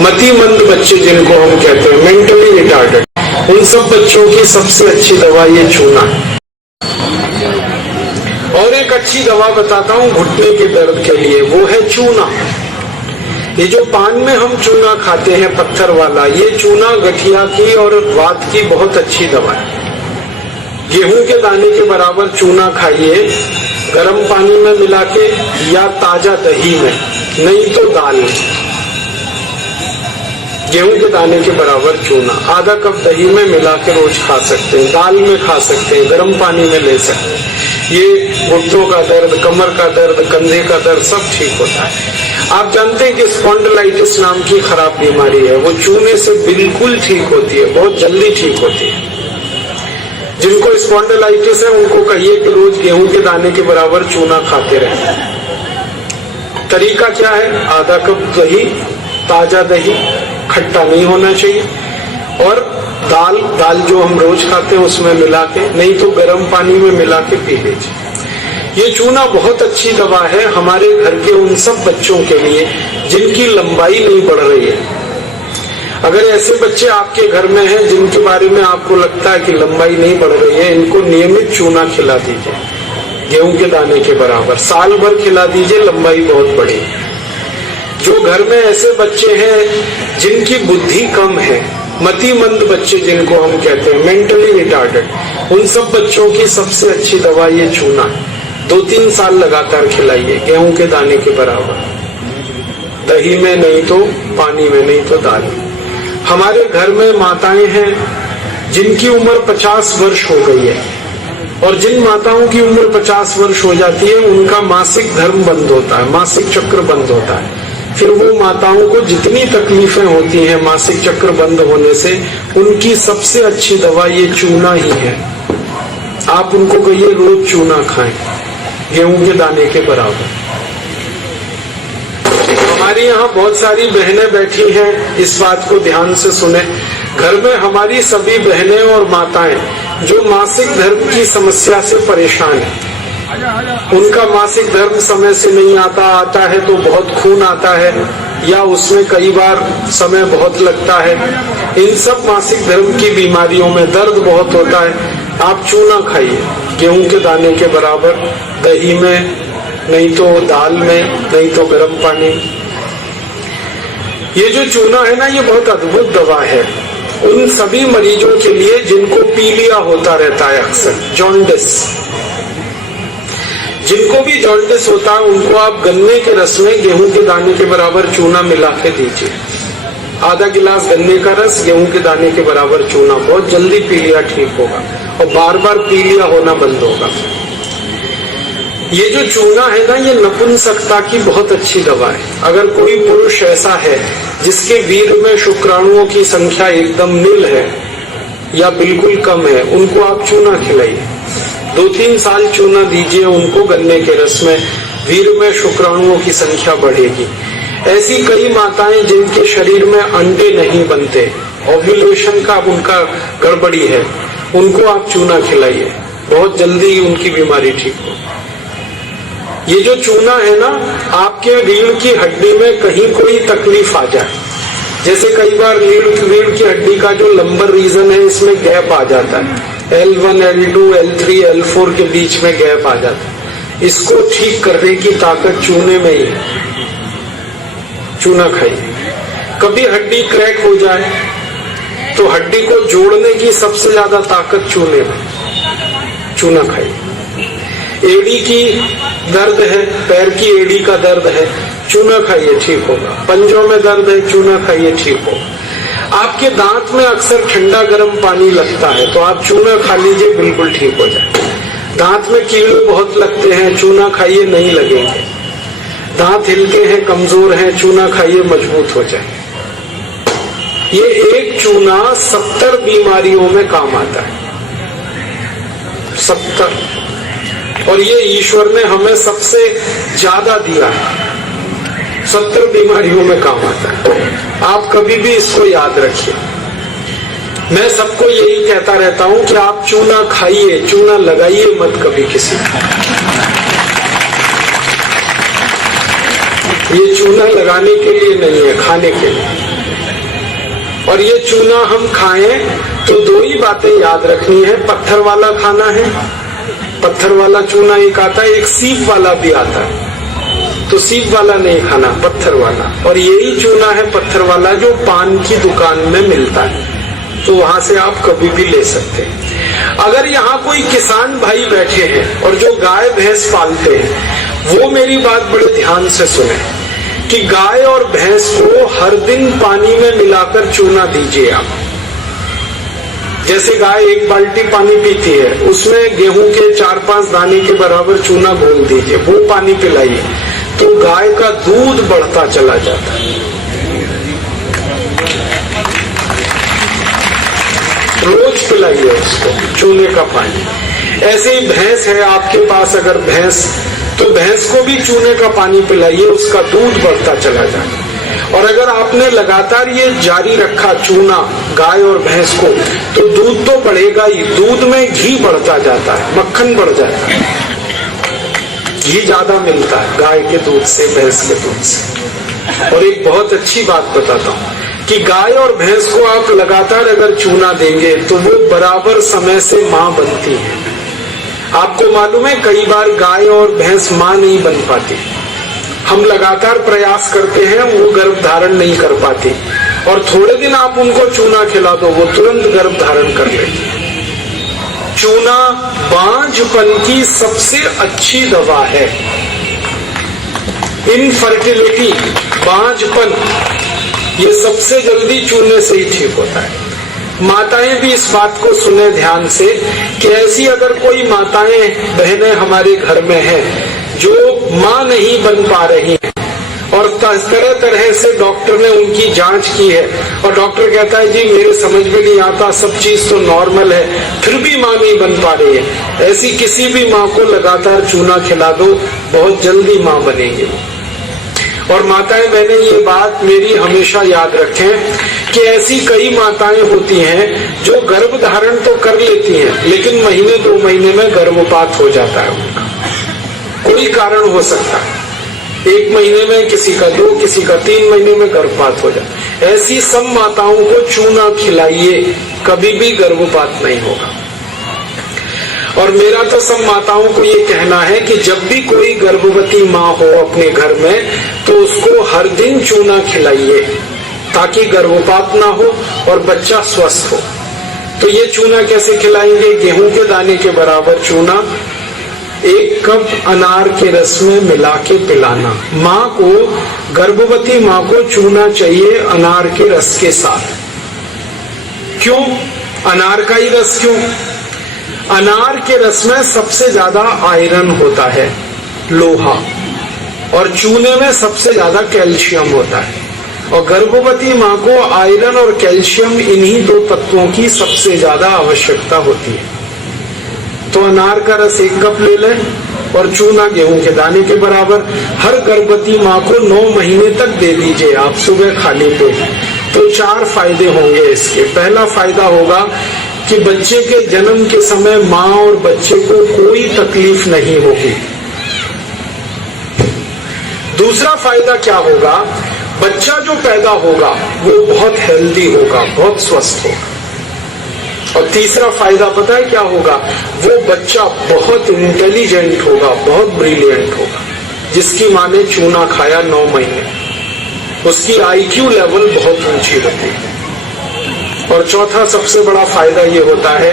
मतिमंद बच्चे जिनको हम कहते हैं, मेंटली रिटार्डेड, उन सब बच्चों की सबसे अच्छी दवा ये चूना है। और एक अच्छी दवा बताता हूँ घुटने के दर्द के लिए, वो है चूना। ये जो पान में हम चूना खाते हैं पत्थर वाला, ये चूना गठिया की और वात की बहुत अच्छी दवा है। गेहूं के दाने के बराबर चूना खाइए, गर्म पानी में मिला के या ताजा दही में, नहीं तो दाल में। गेहूं के दाने के बराबर चूना आधा कप दही में मिला के रोज खा सकते हैं, दाल में खा सकते हैं, गर्म पानी में ले सकते हैं। ये घुटनों का दर्द, कमर का दर्द, कंधे का दर्द सब ठीक होता है। आप जानते हैं कि स्पॉन्डिलाइटिस नाम की खराब बीमारी है, वो चूने से बिल्कुल ठीक होती है, बहुत जल्दी ठीक होती है। जिनको स्पॉन्डिलाइटिस है उनको कहिए कि रोज गेहूं के दाने के बराबर चूना खाते रहें। तरीका क्या है? आधा कप दही, ताजा दही, खट्टा नहीं होना चाहिए, और दाल जो हम रोज खाते हैं उसमें मिला के, नहीं तो गर्म पानी में मिला के पी लीजिए। ये चूना बहुत अच्छी दवा है हमारे घर के उन सब बच्चों के लिए जिनकी लंबाई नहीं बढ़ रही है। अगर ऐसे बच्चे आपके घर में हैं जिनके बारे में आपको लगता है कि लंबाई नहीं बढ़ रही है, इनको नियमित चूना खिला दीजिए, गेहूं के दाने के बराबर, साल भर खिला दीजिए, लंबाई बहुत बढ़ेगी। जो घर में ऐसे बच्चे हैं जिनकी बुद्धि कम है, मतिमंद बच्चे जिनको हम कहते हैं, मेंटली रिटार्डेड, उन सब बच्चों की सबसे अच्छी दवा ये चूना है। 2-3 साल लगातार खिलाइए, गेहूं के दाने के बराबर, दही में नहीं तो पानी में, नहीं तो दाल में। हमारे घर में माताएं हैं जिनकी उम्र 50 वर्ष हो गई है, और जिन माताओं की उम्र 50 वर्ष हो जाती है उनका मासिक धर्म बंद होता है, मासिक चक्र बंद होता है। फिर वो माताओं को जितनी तकलीफें होती हैं मासिक चक्र बंद होने से, उनकी सबसे अच्छी दवा ये चूना ही है। आप उनको कहिए रोज चूना खाएं, गेहूं के दाने के बराबर। हमारी यहाँ बहुत सारी बहनें बैठी हैं, इस बात को ध्यान से सुने। घर में हमारी सभी बहनें और माताएं जो मासिक धर्म की समस्या से परेशान हैं, उनका मासिक धर्म समय से नहीं आता है तो बहुत खून आता है, या उसमें कई बार समय बहुत लगता है। इन सब मासिक धर्म की बीमारियों में दर्द बहुत होता है। आप चूना खाइए, गेहूं के दाने के बराबर, दही में, नहीं तो दाल में, नहीं तो गर्म पानी। ये जो चूना है ना, ये बहुत अद्भुत दवा है उन सभी मरीजों के लिए जिनको पीलिया होता रहता है, अक्सर जॉन्डिस। जिनको भी जॉन्डिस होता है उनको आप गन्ने के रस में गेहूं के दाने के बराबर चूना मिला के दीजिए। आधा गिलास गन्ने का रस, गेहूं के दाने के बराबर चूना, बहुत जल्दी पीलिया ठीक होगा और बार बार पीलिया होना बंद होगा। ये जो चूना है ना, ये नपुंसकता की बहुत अच्छी दवा है। अगर कोई पुरुष ऐसा है जिसके वीर्य में शुक्राणुओं की संख्या एकदम नील है या बिल्कुल कम है, उनको आप चूना खिलाइए। 2-3 साल चूना दीजिए उनको गन्ने के रस में, वीर्य में शुक्राणुओं की संख्या बढ़ेगी। ऐसी कई माताएं जिनके शरीर में अंडे नहीं बनते, ओव्यूलेशन का उनका गड़बड़ी है, उनको आप चूना खिलाइए, बहुत जल्दी उनकी बीमारी ठीक हो। ये जो चूना है ना, आपके रीढ़ की हड्डी में कहीं कोई तकलीफ आ जाए, जैसे कई बार रीढ़ की हड्डी का जो लंबर रीजन है इसमें गैप आ जाता है, L1, L2, L3, L4 के बीच में गैप आ जाता है, इसको ठीक करने की ताकत चूने में ही है। चूना खाइए। कभी हड्डी क्रैक हो जाए तो हड्डी को जोड़ने की सबसे ज्यादा ताकत चूने में, चूना खाइए। एड़ी की दर्द है, पैर की एड़ी का दर्द है, चूना खाइए, ठीक होगा। पंजों में दर्द है, चूना खाइए, ठीक होगा। आपके दांत में अक्सर ठंडा गर्म पानी लगता है तो आप चूना खा लीजिए, बिल्कुल ठीक हो जाए। दांत में कीड़े बहुत लगते हैं, चूना खाइए, नहीं लगेंगे। दांत हिलके हैं, कमजोर हैं, चूना खाइए, मजबूत हो जाए। ये एक चूना 70 बीमारियों में काम आता है, 70। और ये ईश्वर ने हमें सबसे ज्यादा दिया है, 70 बीमारियों में काम आता है। आप कभी भी इसको याद रखिए। मैं सबको यही कहता रहता हूं कि आप चूना खाइए, चूना लगाइए मत कभी किसी को। ये चूना लगाने के लिए नहीं है, खाने के लिए। और ये चूना हम खाएं तो दो ही बातें याद रखनी है, पत्थर वाला खाना है, पत्थर वाला चूना एक आता है, एक सीप वाला भी आता है, तो सीप वाला नहीं खाना, पत्थर वाला। और यही चूना है पत्थर वाला जो पान की दुकान में मिलता है, तो वहां से आप कभी भी ले सकते हैं। अगर यहाँ कोई किसान भाई बैठे हैं और जो गाय भैंस पालते हैं, वो मेरी बात बड़े ध्यान से सुने कि गाय और भैंस को हर दिन पानी में मिलाकर चूना दीजिए आप। जैसे गाय एक बाल्टी पानी पीती है, उसमें गेहूं के 4-5 दाने के बराबर चूना घोल दीजिए, वो पानी पिलाइए, तो गाय का दूध बढ़ता चला जाता है। रोज पिलाइए उसको चूने का पानी। ऐसे ही भैंस है आपके पास, अगर भैंस, तो भैंस को भी चूने का पानी पिलाइए, उसका दूध बढ़ता चला जाए। और अगर आपने लगातार ये जारी रखा चूना गाय और भैंस को, तो दूध तो बढ़ेगा ही, दूध में घी बढ़ता जाता है, मक्खन बढ़ जाता है, घी ज्यादा मिलता है गाय के दूध से, भैंस के दूध से। और एक बहुत अच्छी बात बताता हूँ कि गाय और भैंस को आप लगातार अगर चूना देंगे तो वो बराबर समय से मां बनती है। आपको मालूम है कई बार गाय और भैंस मां नहीं बन पाती, हम लगातार प्रयास करते हैं, वो गर्भ धारण नहीं कर पाती, और थोड़े दिन आप उनको चूना खिला दो, वो तुरंत गर्भ धारण कर लेती है। चूना बांझपन की सबसे अच्छी दवा है। इनफर्टिलिटी, बांझपन, ये सबसे जल्दी चूने से ही ठीक होता है। माताएं भी इस बात को सुने ध्यान से कि ऐसी अगर कोई माताएं बहनें हमारे घर में हैं जो मां नहीं बन पा रही हैं, और तरह तरह से डॉक्टर ने उनकी जांच की है, और डॉक्टर कहता है जी मेरे समझ में नहीं आता, सब चीज तो नॉर्मल है, फिर भी मां नहीं बन पा रही है, ऐसी किसी भी मां को लगातार चूना खिला दो, बहुत जल्दी मां बनेगी। और माताएं बहनें ये बात मेरी हमेशा याद रखें कि ऐसी कई माताएं होती हैं जो गर्भ धारण तो कर लेती हैं, लेकिन महीने 2 महीने में गर्भपात हो जाता है उनका, कोई कारण हो सकता है, 1 महीने में किसी का 2, किसी का 3 महीने में गर्भपात हो जाता है। ऐसी सब माताओं को चूना खिलाइए, कभी भी गर्भपात नहीं होगा। और मेरा तो सब माताओं को ये कहना है कि जब भी कोई गर्भवती माँ हो अपने घर में, तो उसको हर दिन चूना खिलाइए ताकि गर्भपात ना हो और बच्चा स्वस्थ हो। तो ये चूना कैसे खिलाएंगे? गेहूं के दाने के बराबर चूना 1 कप अनार के रस में मिला के पिलाना। माँ को, गर्भवती माँ को चूना चाहिए अनार के रस के साथ। क्यों अनार का ही रस? क्यों? अनार के रस में सबसे ज्यादा आयरन होता है, लोहा, और चूने में सबसे ज्यादा कैल्शियम होता है, और गर्भवती माँ को आयरन और कैल्शियम, इन्हीं 2 तत्वों की सबसे ज्यादा आवश्यकता होती है। तो अनार का रस 1 कप ले लें और चूना गेहूं के दाने के बराबर हर गर्भवती माँ को 9 महीने तक दे दीजिए आप, सुबह खाली पेट। तो 4 फायदे होंगे इसके। पहला फायदा होगा कि बच्चे के जन्म के समय माँ और बच्चे को कोई तकलीफ नहीं होगी। दूसरा फायदा क्या होगा? बच्चा जो पैदा होगा वो बहुत हेल्दी होगा, बहुत स्वस्थ होगा। और तीसरा फायदा पता है क्या होगा? वो बच्चा बहुत इंटेलिजेंट होगा, बहुत ब्रिलियंट होगा, जिसकी माँ ने चूना खाया 9 महीने, उसकी IQ लेवल बहुत ऊंची होती है। और चौथा सबसे बड़ा फायदा ये होता है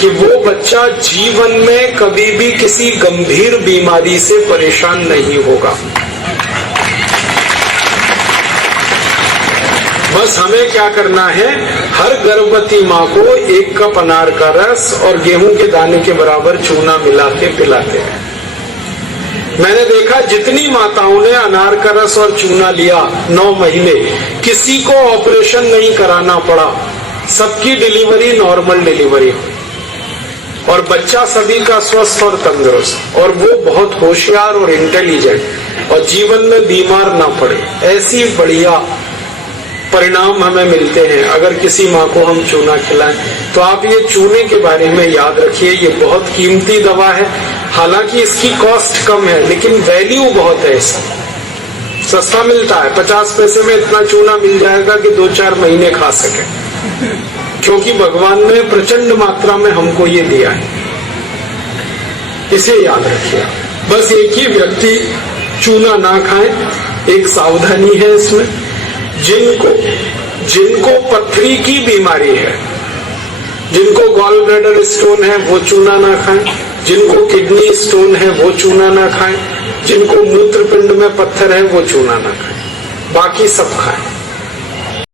कि वो बच्चा जीवन में कभी भी किसी गंभीर बीमारी से परेशान नहीं होगा। बस हमें क्या करना है? हर गर्भवती माँ को 1 कप अनार का रस और गेहूं के दाने के बराबर चूना मिला के पिलाते हैं। मैंने देखा जितनी माताओं ने अनार का रस और चूना लिया 9 महीने, किसी को ऑपरेशन नहीं कराना पड़ा, सबकी डिलीवरी नॉर्मल डिलीवरी, और बच्चा सभी का स्वस्थ और तंदुरुस्त, और वो बहुत होशियार और इंटेलिजेंट, और जीवन में बीमार ना पड़े। ऐसी बढ़िया परिणाम हमें मिलते हैं अगर किसी माँ को हम चूना खिलाएं। तो आप ये चूने के बारे में याद रखिए, ये बहुत कीमती दवा है। हालांकि इसकी कॉस्ट कम है, लेकिन वैल्यू बहुत है इसकी। सस्ता मिलता है, 50 पैसे में इतना चूना मिल जाएगा कि 2-4 महीने खा सके, क्योंकि भगवान ने प्रचंड मात्रा में हमको ये दिया है। इसे याद रखिए। बस एक ही व्यक्ति चूना ना खाए, एक सावधानी है इसमें। जिनको पथरी की बीमारी है, जिनको गॉल ब्लैडर स्टोन है, वो चूना ना खाएं। जिनको किडनी स्टोन है, वो चूना ना खाएं। जिनको मूत्रपिंड में पत्थर है, वो चूना ना खाएं। बाकी सब खाएं।